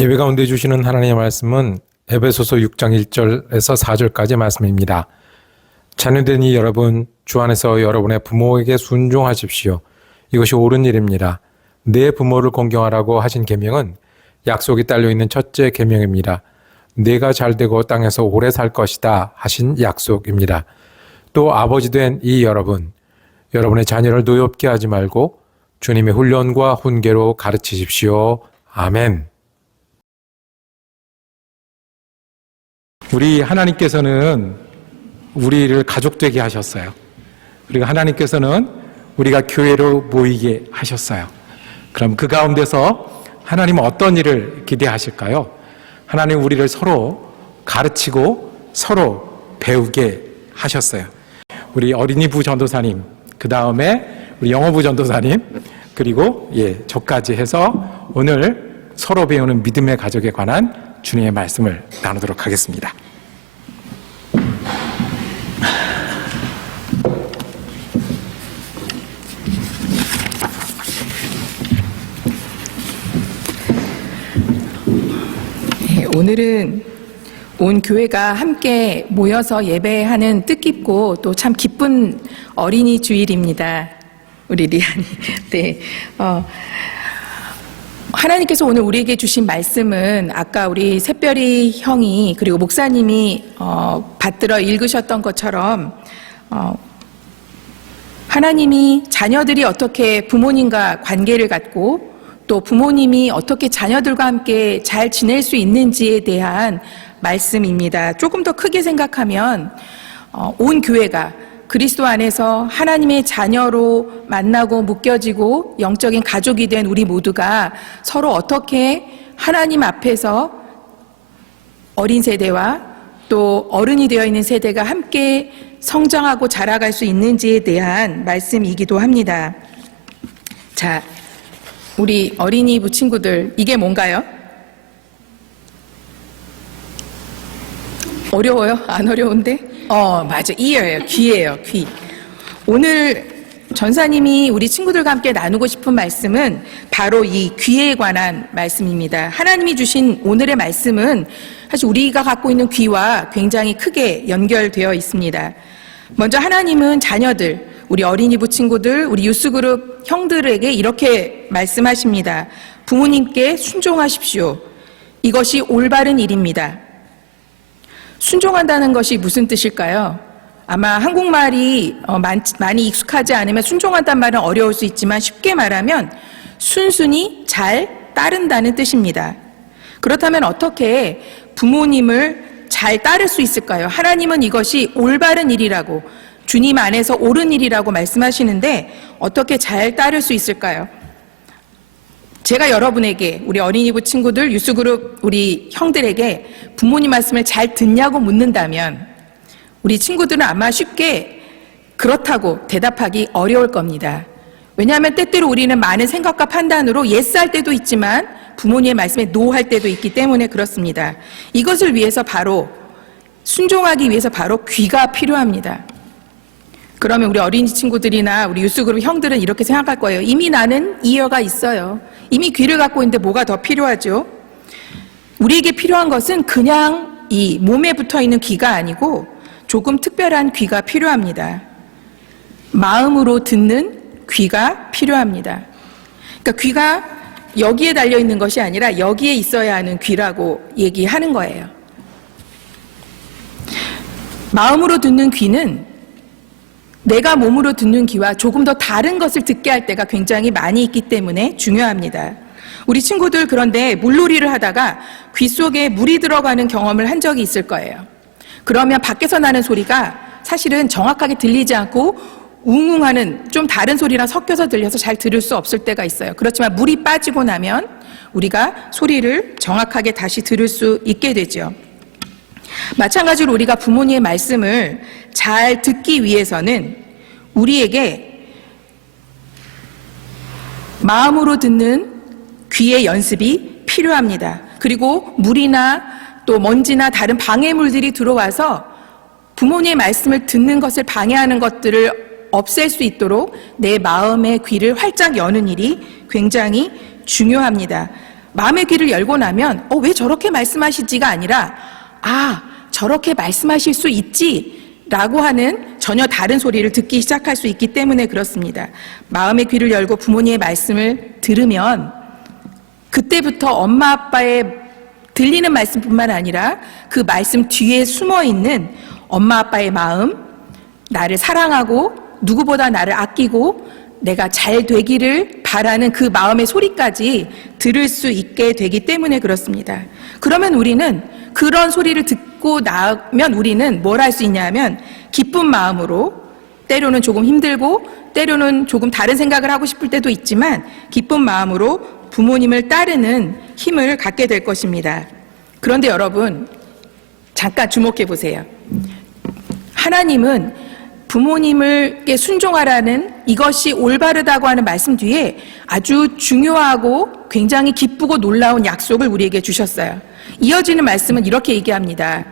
예배 가운데 주시는 하나님의 말씀은 에베소서 6장 1절에서 4절까지 말씀입니다. 자녀된 이 여러분, 주 안에서 여러분의 부모에게 순종하십시오. 이것이 옳은 일입니다. 내 부모를 공경하라고 하신 계명은 약속이 딸려있는 첫째 계명입니다. 내가 잘되고 땅에서 오래 살 것이다 하신 약속입니다. 또 아버지 된 이 여러분, 여러분의 자녀를 노엽게 하지 말고 주님의 훈련과 훈계로 가르치십시오. 아멘. 우리 하나님께서는 우리를 가족되게 하셨어요. 그리고 하나님께서는 우리가 교회로 모이게 하셨어요. 그럼 그 가운데서 하나님은 어떤 일을 기대하실까요? 하나님 우리를 서로 가르치고 서로 배우게 하셨어요. 우리 어린이부 전도사님, 그 다음에 우리 영어부 전도사님, 그리고 저까지 해서 오늘 서로 배우는 믿음의 가족에 관한 주님의 말씀을 나누도록 하겠습니다. 오늘은 온 교회가 함께 모여서 예배하는 뜻깊고 또 참 기쁜 어린이 주일입니다. 우리 리안이. 네. 하나님께서 오늘 우리에게 주신 말씀은 아까 우리 샛별이 형이 그리고 목사님이 받들어 읽으셨던 것처럼 하나님이 자녀들이 어떻게 부모님과 관계를 갖고 또 부모님이 어떻게 자녀들과 함께 잘 지낼 수 있는지에 대한 말씀입니다. 조금 더 크게 생각하면 온 교회가 그리스도 안에서 하나님의 자녀로 만나고 묶여지고 영적인 가족이 된 우리 모두가 서로 어떻게 하나님 앞에서 어린 세대와 또 어른이 되어 있는 세대가 함께 성장하고 자라갈 수 있는지에 대한 말씀이기도 합니다. 자, 우리 어린이부 친구들, 이게 뭔가요? 어려워요? 안 어려운데? 맞아. ear예요. 귀예요. 귀. 오늘 전사님이 우리 친구들과 함께 나누고 싶은 말씀은 바로 이 귀에 관한 말씀입니다. 하나님이 주신 오늘의 말씀은 사실 우리가 갖고 있는 귀와 굉장히 크게 연결되어 있습니다. 먼저 하나님은 자녀들, 우리 어린이부 친구들, 우리 유스그룹 형들에게 이렇게 말씀하십니다. 부모님께 순종하십시오. 이것이 올바른 일입니다. 순종한다는 것이 무슨 뜻일까요? 아마 한국말이 많이 익숙하지 않으면 순종한다는 말은 어려울 수 있지만 쉽게 말하면 순순히 잘 따른다는 뜻입니다. 그렇다면 어떻게 부모님을 잘 따를 수 있을까요? 하나님은 이것이 올바른 일이라고, 주님 안에서 옳은 일이라고 말씀하시는데 어떻게 잘 따를 수 있을까요? 제가 여러분에게, 우리 어린이부 친구들, 유스그룹 우리 형들에게 부모님 말씀을 잘 듣냐고 묻는다면 우리 친구들은 아마 쉽게 그렇다고 대답하기 어려울 겁니다. 왜냐하면 때때로 우리는 많은 생각과 판단으로 yes 할 때도 있지만 부모님의 말씀에 no 할 때도 있기 때문에 그렇습니다. 이것을 위해서 바로, 순종하기 위해서 바로 귀가 필요합니다. 그러면 우리 어린이 친구들이나 우리 유스그룹 형들은 이렇게 생각할 거예요. 이미 나는 이어가 있어요. 이미 귀를 갖고 있는데 뭐가 더 필요하죠? 우리에게 필요한 것은 그냥 이 몸에 붙어 있는 귀가 아니고 조금 특별한 귀가 필요합니다. 마음으로 듣는 귀가 필요합니다. 그러니까 귀가 여기에 달려 있는 것이 아니라 여기에 있어야 하는 귀라고 얘기하는 거예요. 마음으로 듣는 귀는 내가 몸으로 듣는 귀와 조금 더 다른 것을 듣게 할 때가 굉장히 많이 있기 때문에 중요합니다. 우리 친구들 그런데 물놀이를 하다가 귀 속에 물이 들어가는 경험을 한 적이 있을 거예요. 그러면 밖에서 나는 소리가 사실은 정확하게 들리지 않고 웅웅하는 좀 다른 소리랑 섞여서 들려서 잘 들을 수 없을 때가 있어요. 그렇지만 물이 빠지고 나면 우리가 소리를 정확하게 다시 들을 수 있게 되죠. 마찬가지로 우리가 부모님의 말씀을 잘 듣기 위해서는 우리에게 마음으로 듣는 귀의 연습이 필요합니다. 그리고 물이나 또 먼지나 다른 방해물들이 들어와서 부모님의 말씀을 듣는 것을 방해하는 것들을 없앨 수 있도록 내 마음의 귀를 활짝 여는 일이 굉장히 중요합니다. 마음의 귀를 열고 나면 왜 저렇게 말씀하시지가 아니라 저렇게 말씀하실 수 있지 라고 하는 전혀 다른 소리를 듣기 시작할 수 있기 때문에 그렇습니다. 마음의 귀를 열고 부모님의 말씀을 들으면 그때부터 엄마 아빠의 들리는 말씀뿐만 아니라 그 말씀 뒤에 숨어있는 엄마 아빠의 마음, 나를 사랑하고 누구보다 나를 아끼고 내가 잘 되기를 바라는 그 마음의 소리까지 들을 수 있게 되기 때문에 그렇습니다. 그러면 우리는 그런 소리를 듣고 나면 우리는 뭘 할 수 있냐면 기쁜 마음으로, 때로는 조금 힘들고 때로는 조금 다른 생각을 하고 싶을 때도 있지만 기쁜 마음으로 부모님을 따르는 힘을 갖게 될 것입니다. 그런데 여러분, 잠깐 주목해 보세요. 하나님은 부모님께 순종하라는 이것이 올바르다고 하는 말씀 뒤에 아주 중요하고 굉장히 기쁘고 놀라운 약속을 우리에게 주셨어요. 이어지는 말씀은 이렇게 얘기합니다.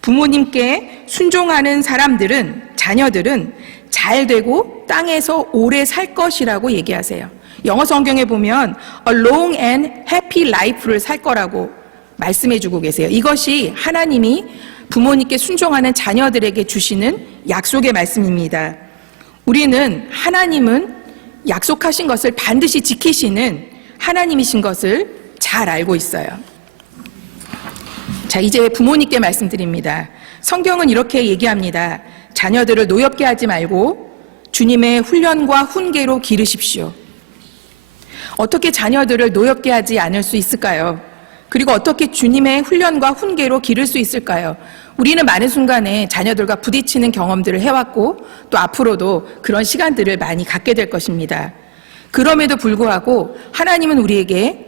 부모님께 순종하는 자녀들은 잘 되고 땅에서 오래 살 것이라고 얘기하세요. 영어 성경에 보면 a long and happy life를 살 거라고 말씀해 주고 계세요. 이것이 하나님이 부모님께 순종하는 자녀들에게 주시는 약속의 말씀입니다. 하나님은 약속하신 것을 반드시 지키시는 하나님이신 것을 잘 알고 있어요. 자, 이제 부모님께 말씀드립니다. 성경은 이렇게 얘기합니다. 자녀들을 노엽게 하지 말고 주님의 훈련과 훈계로 기르십시오. 어떻게 자녀들을 노엽게 하지 않을 수 있을까요? 그리고 어떻게 주님의 훈련과 훈계로 기를 수 있을까요? 우리는 많은 순간에 자녀들과 부딪히는 경험들을 해왔고 또 앞으로도 그런 시간들을 많이 갖게 될 것입니다. 그럼에도 불구하고 하나님은 우리에게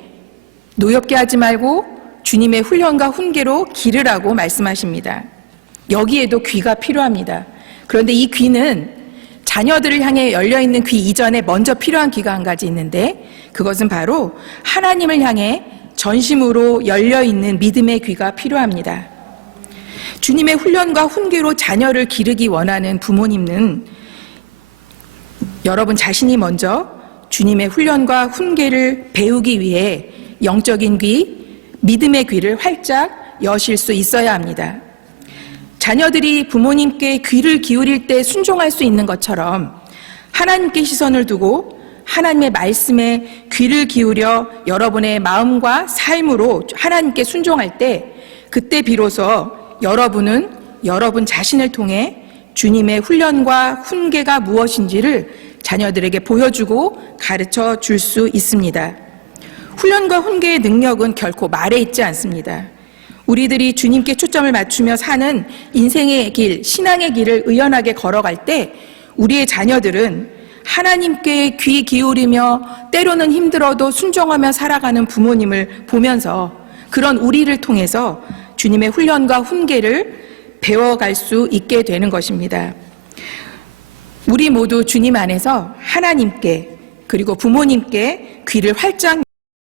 노엽게 하지 말고 주님의 훈련과 훈계로 기르라고 말씀하십니다. 여기에도 귀가 필요합니다. 그런데 이 귀는 자녀들을 향해 열려있는 귀 이전에 먼저 필요한 귀가 한 가지 있는데 그것은 바로 하나님을 향해 전심으로 열려있는 믿음의 귀가 필요합니다. 주님의 훈련과 훈계로 자녀를 기르기 원하는 부모님은 여러분 자신이 먼저 주님의 훈련과 훈계를 배우기 위해 영적인 귀, 믿음의 귀를 활짝 여실 수 있어야 합니다. 자녀들이 부모님께 귀를 기울일 때 순종할 수 있는 것처럼 하나님께 시선을 두고 하나님의 말씀에 귀를 기울여 여러분의 마음과 삶으로 하나님께 순종할 때 그때 비로소 여러분은 여러분 자신을 통해 주님의 훈련과 훈계가 무엇인지를 자녀들에게 보여주고 가르쳐 줄 수 있습니다. 훈련과 훈계의 능력은 결코 말에 있지 않습니다. 우리들이 주님께 초점을 맞추며 사는 인생의 길, 신앙의 길을 의연하게 걸어갈 때 우리의 자녀들은 하나님께 귀 기울이며 때로는 힘들어도 순종하며 살아가는 부모님을 보면서 그런 우리를 통해서 주님의 훈련과 훈계를 배워갈 수 있게 되는 것입니다. 우리 모두 주님 안에서 하나님께 그리고 부모님께 귀를 활짝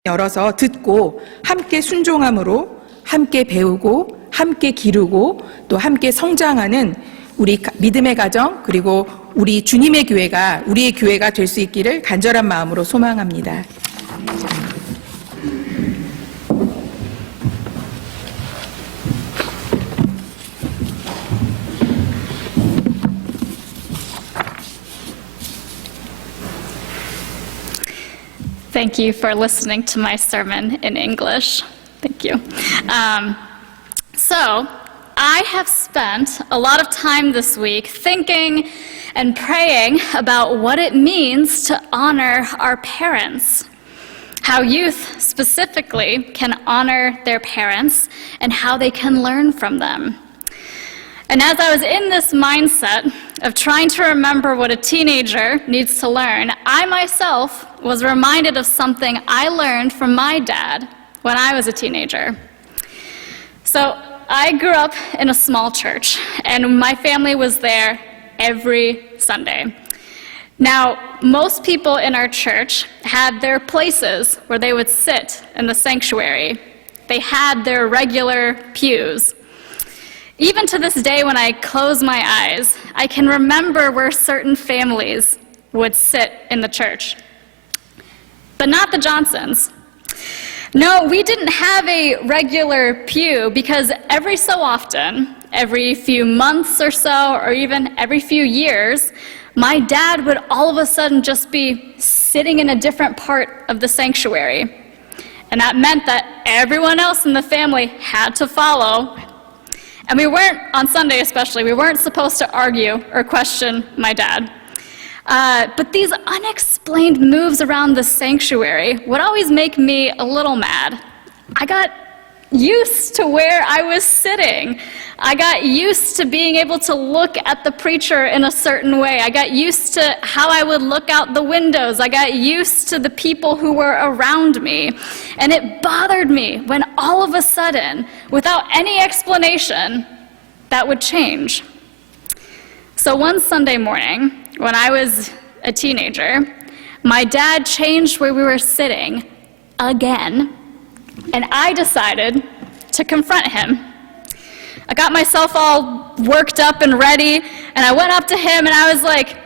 열어서 듣고 함께 순종함으로 함께 배우고 함께 기르고 또 함께 성장하는 우리 믿음의 가정 그리고 우리 주님의 교회가 우리의 교회가 될 수 있기를 간절한 마음으로 소망합니다. Thank you for listening to my sermon in English. Thank you. So, I have spent a lot of time this week thinking and praying about what it means to honor our parents, how youth specifically can honor their parents, and how they can learn from them. And as I was in this mindset of trying to remember what a teenager needs to learn, I myself was reminded of something I learned from my dad when I was a teenager. So I grew up in a small church, and my family was there every Sunday. Now, most people in our church had their places where they would sit in the sanctuary. They had their regular pews. Even to this day, when I close my eyes, I can remember where certain families would sit in the church. But not the Johnsons. No, we didn't have a regular pew because every so often, every few months or so, or even every few years, my dad would all of a sudden just be sitting in a different part of the sanctuary. And that meant that everyone else in the family had to follow. And we weren't, on Sunday especially, we weren't supposed to argue or question my dad. But these unexplained moves around the sanctuary would always make me a little mad. I got used to where I was sitting. I got used to being able to look at the preacher in a certain way. I got used to how I would look out the windows. I got used to the people who were around me. And it bothered me when all of a sudden, without any explanation, that would change. So one Sunday morning, when I was a teenager, my dad changed where we were sitting again, and I decided to confront him. I got myself all worked up and ready, and I went up to him and I was like,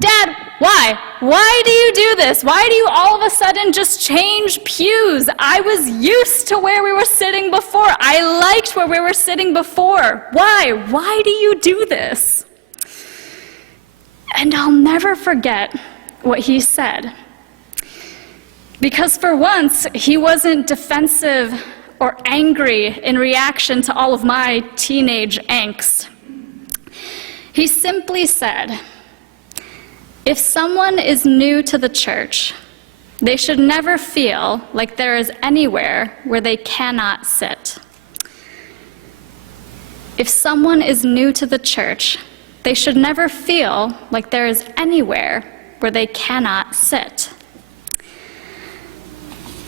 "Dad, why? Why do you do this? Why do you all of a sudden just change pews? I was used to where we were sitting before. I liked where we were sitting before. Why? Why do you do this?" And I'll never forget what he said. Because for once, he wasn't defensive or angry in reaction to all of my teenage angst. He simply said, "If someone is new to the church, they should never feel like there is anywhere where they cannot sit. If someone is new to the church, they should never feel like there is anywhere where they cannot sit."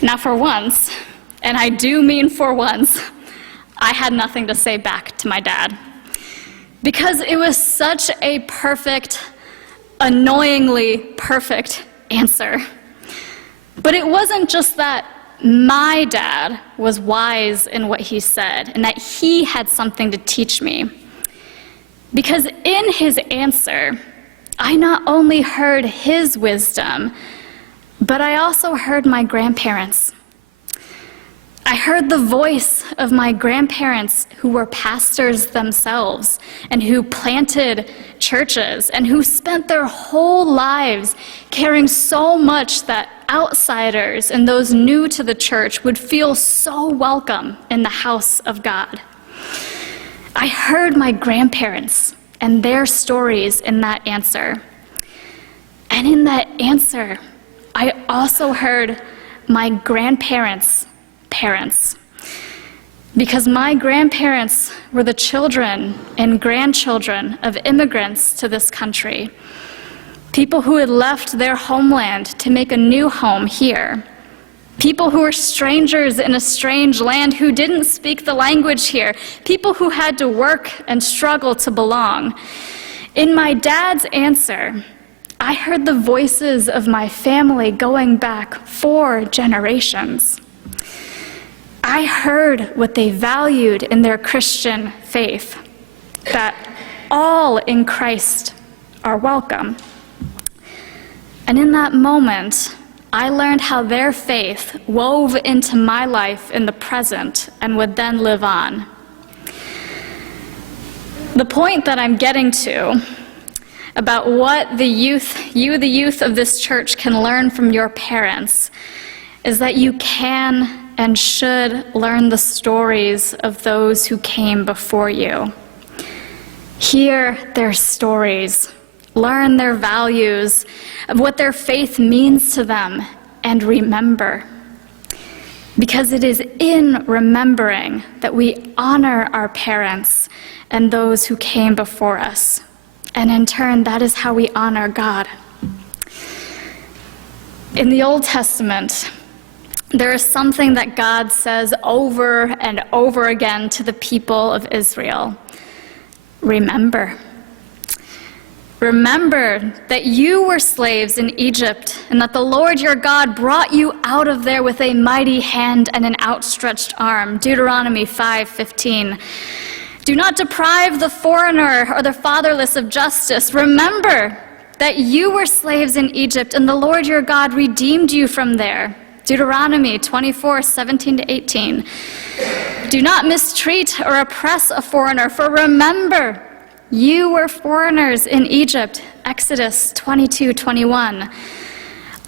Now, for once, and I do mean for once, I had nothing to say back to my dad. Because it was such a perfect, annoyingly perfect answer. But it wasn't just that my dad was wise in what he said and that he had something to teach me. Because in his answer, I not only heard his wisdom, but I also heard my grandparents. I heard the voice of my grandparents who were pastors themselves and who planted churches and who spent their whole lives caring so much that outsiders and those new to the church would feel so welcome in the house of God. I heard my grandparents and their stories in that answer. And in that answer, I also heard my grandparents' parents. Because my grandparents were the children and grandchildren of immigrants to this country. People who had left their homeland to make a new home here. People who were strangers in a strange land who didn't speak the language here. People who had to work and struggle to belong. In my dad's answer, I heard the voices of my family going back 4 generations. I heard what they valued in their Christian faith, that all in Christ are welcome. And in that moment, I learned how their faith wove into my life in the present and would then live on. The point that I'm getting to about what the youth of this church can learn from your parents is that you can and should learn the stories of those who came before you. Hear their stories. Learn their values, of what their faith means to them, and remember. Because it is in remembering that we honor our parents and those who came before us. And in turn, that is how we honor God. In the Old Testament, there is something that God says over and over again to the people of Israel. Remember. Remember that you were slaves in Egypt, and that the Lord your God brought you out of there with a mighty hand and an outstretched arm. Deuteronomy 5:15. Do not deprive the foreigner or the fatherless of justice. Remember that you were slaves in Egypt, and the Lord your God redeemed you from there. Deuteronomy 24:17 to 18. Do not mistreat or oppress a foreigner, for remember, you were foreigners in Egypt. Exodus 22:21.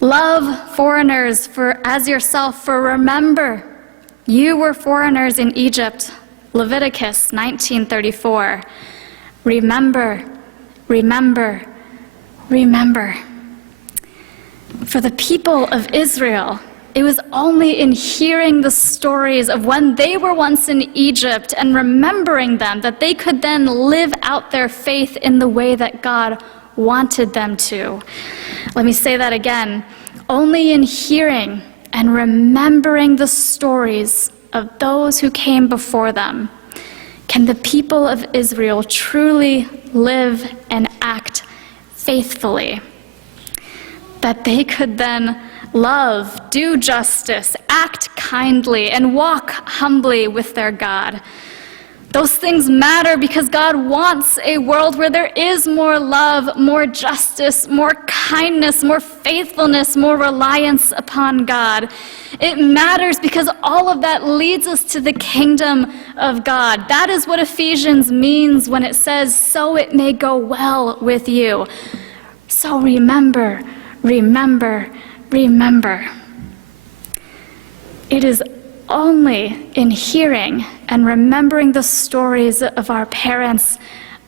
Love foreigners as yourself, for remember, you were foreigners in Egypt. Leviticus 19:34. Remember, remember, remember. For the people of Israel, it was only in hearing the stories of when they were once in Egypt and remembering them that they could then live out their faith in the way that God wanted them to. Let me say that again. Only in hearing and remembering the stories of those who came before them can the people of Israel truly live and act faithfully. That they could then love, do justice, act kindly, and walk humbly with their God. Those things matter because God wants a world where there is more love, more justice, more kindness, more faithfulness, more reliance upon God. It matters because all of that leads us to the kingdom of God. That is what Ephesians means when it says, so it may go well with you. So remember, remember, remember. It is only in hearing and remembering the stories of our parents,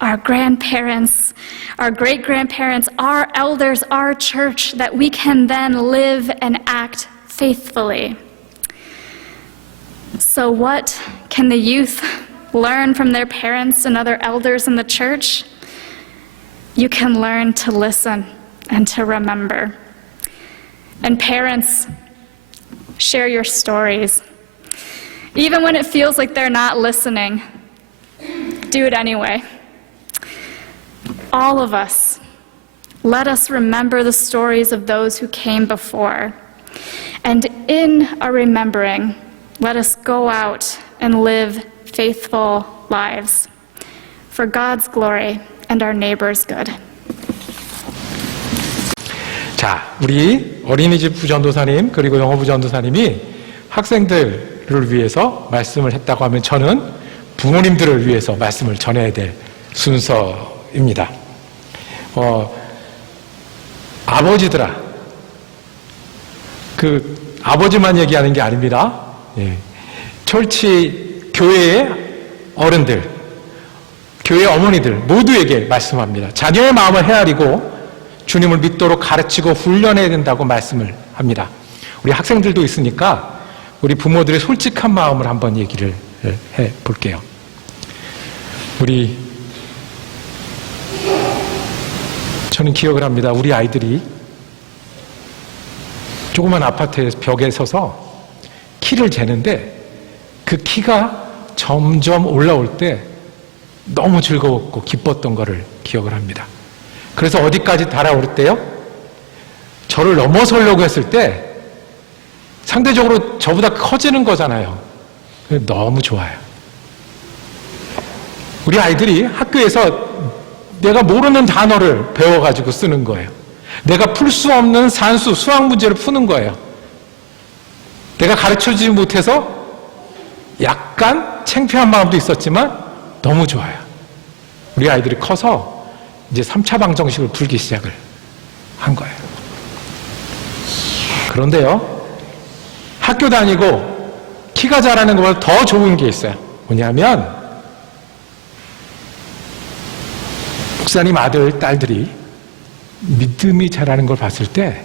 our grandparents, our great-grandparents, our elders, our church, that we can then live and act faithfully. So what can the youth learn from their parents and other elders in the church? You can learn to listen and to remember. And parents, share your stories. Even when it feels like they're not listening, do it anyway. All of us, let us remember the stories of those who came before. And in our remembering, let us go out and live faithful lives for God's glory and our neighbor's good. 자, 우리 어린이집 부전도사님 그리고 영어 부전도사님이 학생들을 위해서 말씀을 했다고 하면 저는 부모님들을 위해서 말씀을 전해야 될 순서입니다. 아버지들아, 그 아버지만 얘기하는 게 아닙니다. 예. 철치 교회의 어른들, 교회 어머니들 모두에게 말씀합니다. 자녀의 마음을 헤아리고 주님을 믿도록 가르치고 훈련해야 된다고 말씀을 합니다. 우리 학생들도 있으니까 우리 부모들의 솔직한 마음을 한번 얘기를 해 볼게요. 저는 기억을 합니다. 우리 아이들이 조그만 아파트에서 벽에 서서 키를 재는데 그 키가 점점 올라올 때 너무 즐거웠고 기뻤던 거를 기억을 합니다. 그래서 어디까지 달아오를 때요? 저를 넘어서려고 했을 때 상대적으로 저보다 커지는 거잖아요. 너무 좋아요. 우리 아이들이 학교에서 내가 모르는 단어를 배워가지고 쓰는 거예요. 내가 풀 수 없는 산수, 수학 문제를 푸는 거예요. 내가 가르쳐주지 못해서 약간 창피한 마음도 있었지만 너무 좋아요. 우리 아이들이 커서 이제 3차 방정식을 풀기 시작을 한 거예요. 그런데요, 학교 다니고 키가 자라는 것보다 더 좋은 게 있어요. 뭐냐면 목사님 아들, 딸들이 믿음이 자라는 걸 봤을 때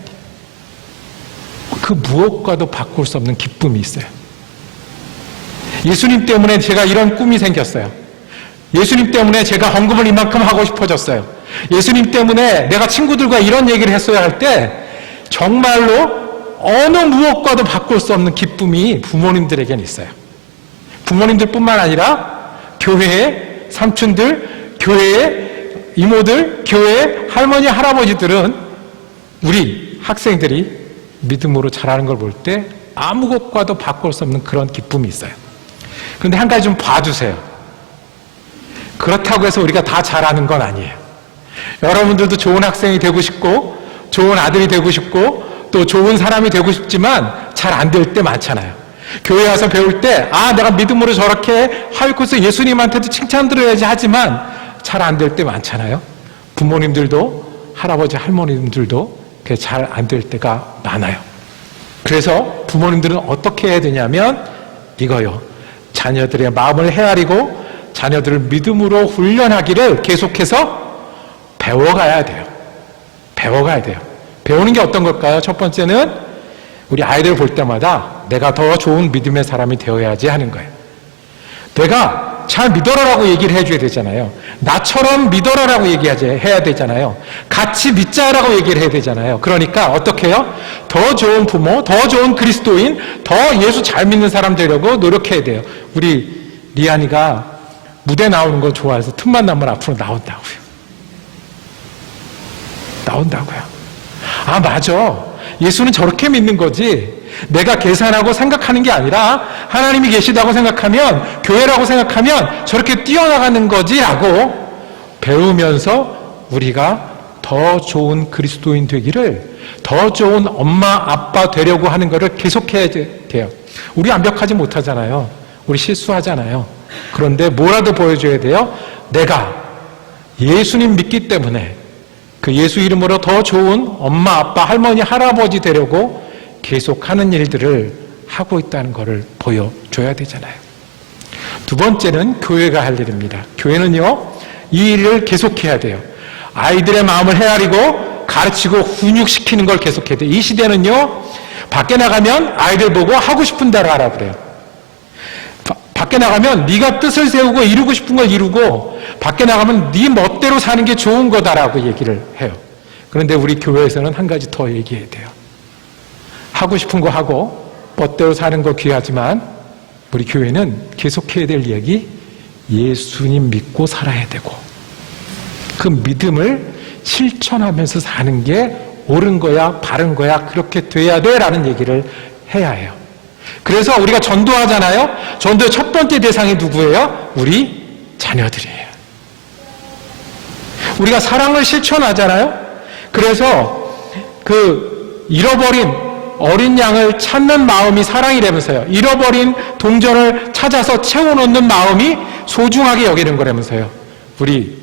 그 무엇과도 바꿀 수 없는 기쁨이 있어요. 예수님 때문에 제가 이런 꿈이 생겼어요. 예수님 때문에 제가 헌금을 이만큼 하고 싶어졌어요. 예수님 때문에 내가 친구들과 이런 얘기를 했어야 할 때 정말로 어느 무엇과도 바꿀 수 없는 기쁨이 부모님들에겐 있어요. 부모님들뿐만 아니라 교회의 삼촌들, 교회의 이모들, 교회의 할머니, 할아버지들은 우리 학생들이 믿음으로 자라는 걸 볼 때 아무것과도 바꿀 수 없는 그런 기쁨이 있어요. 그런데 한 가지 좀 봐주세요. 그렇다고 해서 우리가 다 잘하는 건 아니에요. 여러분들도 좋은 학생이 되고 싶고 좋은 아들이 되고 싶고 또 좋은 사람이 되고 싶지만 잘 안 될 때 많잖아요. 교회 와서 배울 때, 내가 믿음으로 저렇게 하였고서 예수님한테도 칭찬 들어야지 하지만 잘 안 될 때 많잖아요. 부모님들도, 할아버지, 할머님들도 잘 안 될 때가 많아요. 그래서 부모님들은 어떻게 해야 되냐면 이거요. 자녀들의 마음을 헤아리고 자녀들을 믿음으로 훈련하기를 계속해서 배워가야 돼요. 배워가야 돼요. 배우는 게 어떤 걸까요? 첫 번째는 우리 아이들 볼 때마다 내가 더 좋은 믿음의 사람이 되어야지 하는 거예요. 내가 잘 믿어라라고 얘기를 해줘야 되잖아요. 나처럼 믿어라라고 해야 되잖아요. 같이 믿자라고 얘기를 해야 되잖아요. 그러니까 어떻게 해요? 더 좋은 부모, 더 좋은 그리스도인, 더 예수 잘 믿는 사람 되려고 노력해야 돼요. 우리 리안이가 무대 나오는 거 좋아해서 틈만 나면 앞으로 나온다고요. 맞아. 예수는 저렇게 믿는 거지. 내가 계산하고 생각하는 게 아니라 하나님이 계시다고 생각하면, 교회라고 생각하면 저렇게 뛰어나가는 거지 라고 배우면서 우리가 더 좋은 그리스도인 되기를, 더 좋은 엄마, 아빠 되려고 하는 것을 계속해야 돼요. 우리 완벽하지 못하잖아요. 우리 실수하잖아요. 그런데 뭐라도 보여줘야 돼요. 내가 예수님 믿기 때문에 그 예수 이름으로 더 좋은 엄마, 아빠, 할머니, 할아버지 되려고 계속하는 일들을 하고 있다는 것을 보여줘야 되잖아요. 두 번째는 교회가 할 일입니다. 교회는요, 이 일을 계속해야 돼요. 아이들의 마음을 헤아리고 가르치고 훈육시키는 걸 계속해야 돼요. 이 시대는요, 밖에 나가면 아이들 보고 하고 싶은 대로 하라 그래요. 밖에 나가면 네가 뜻을 세우고 이루고 싶은 걸 이루고, 밖에 나가면 네 멋대로 사는 게 좋은 거다라고 얘기를 해요. 그런데 우리 교회에서는 한 가지 더 얘기해야 돼요. 하고 싶은 거 하고 멋대로 사는 거 귀하지만 우리 교회는 계속해야 될 얘기, 예수님 믿고 살아야 되고 그 믿음을 실천하면서 사는 게 옳은 거야, 바른 거야, 그렇게 돼야 돼 라는 얘기를 해야 해요. 그래서 우리가 전도하잖아요. 전도의 첫 번째 대상이 누구예요? 우리 자녀들이에요. 우리가 사랑을 실천하잖아요. 그래서 그 잃어버린 어린 양을 찾는 마음이 사랑이라면서요. 잃어버린 동전을 찾아서 채워놓는 마음이 소중하게 여기는 거라면서요. 우리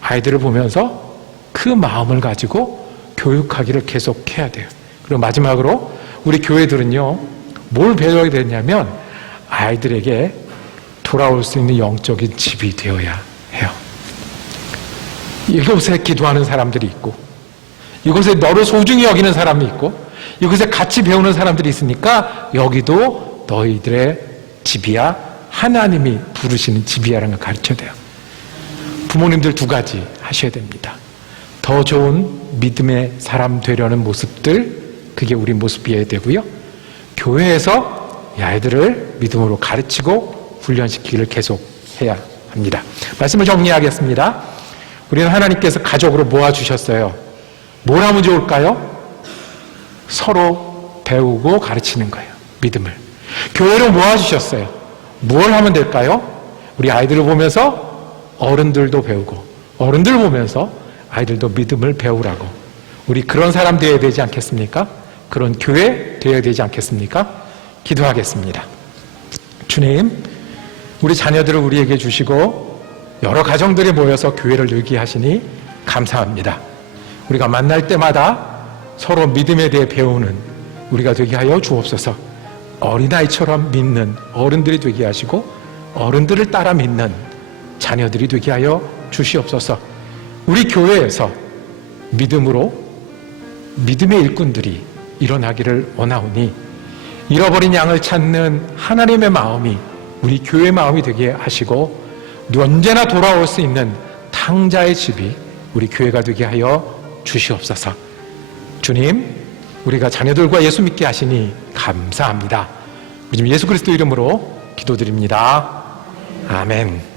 아이들을 보면서 그 마음을 가지고 교육하기를 계속해야 돼요. 그리고 마지막으로 우리 교회들은요, 뭘 배워야 되냐면 아이들에게 돌아올 수 있는 영적인 집이 되어야 해요. 이곳에 기도하는 사람들이 있고, 이곳에 너를 소중히 여기는 사람이 있고, 이곳에 같이 배우는 사람들이 있으니까 여기도 너희들의 집이야, 하나님이 부르시는 집이야라는 걸 가르쳐야 돼요. 부모님들 두 가지 하셔야 됩니다. 더 좋은 믿음의 사람 되려는 모습들, 그게 우리 모습이어야 되고요. 교회에서 이 아이들을 믿음으로 가르치고 훈련시키기를 계속해야 합니다. 말씀을 정리하겠습니다. 우리는 하나님께서 가족으로 모아주셨어요. 뭘 하면 좋을까요? 서로 배우고 가르치는 거예요. 믿음을. 교회로 모아주셨어요. 뭘 하면 될까요? 우리 아이들을 보면서 어른들도 배우고, 어른들 보면서 아이들도 믿음을 배우라고. 우리 그런 사람 되어야 되지 않겠습니까? 그런 교회 되어야 되지 않겠습니까? 기도하겠습니다. 주님, 우리 자녀들을 우리에게 주시고 여러 가정들이 모여서 교회를 열게 하시니 감사합니다. 우리가 만날 때마다 서로 믿음에 대해 배우는 우리가 되게 하여 주옵소서. 어린아이처럼 믿는 어른들이 되게 하시고 어른들을 따라 믿는 자녀들이 되게 하여 주시옵소서. 우리 교회에서 믿음으로 믿음의 일꾼들이 일어나기를 원하오니 잃어버린 양을 찾는 하나님의 마음이 우리 교회의 마음이 되게 하시고 언제나 돌아올 수 있는 탕자의 집이 우리 교회가 되게 하여 주시옵소서. 주님, 우리가 자녀들과 예수 믿게 하시니 감사합니다. 우리 예수 그리스도 이름으로 기도드립니다. 아멘.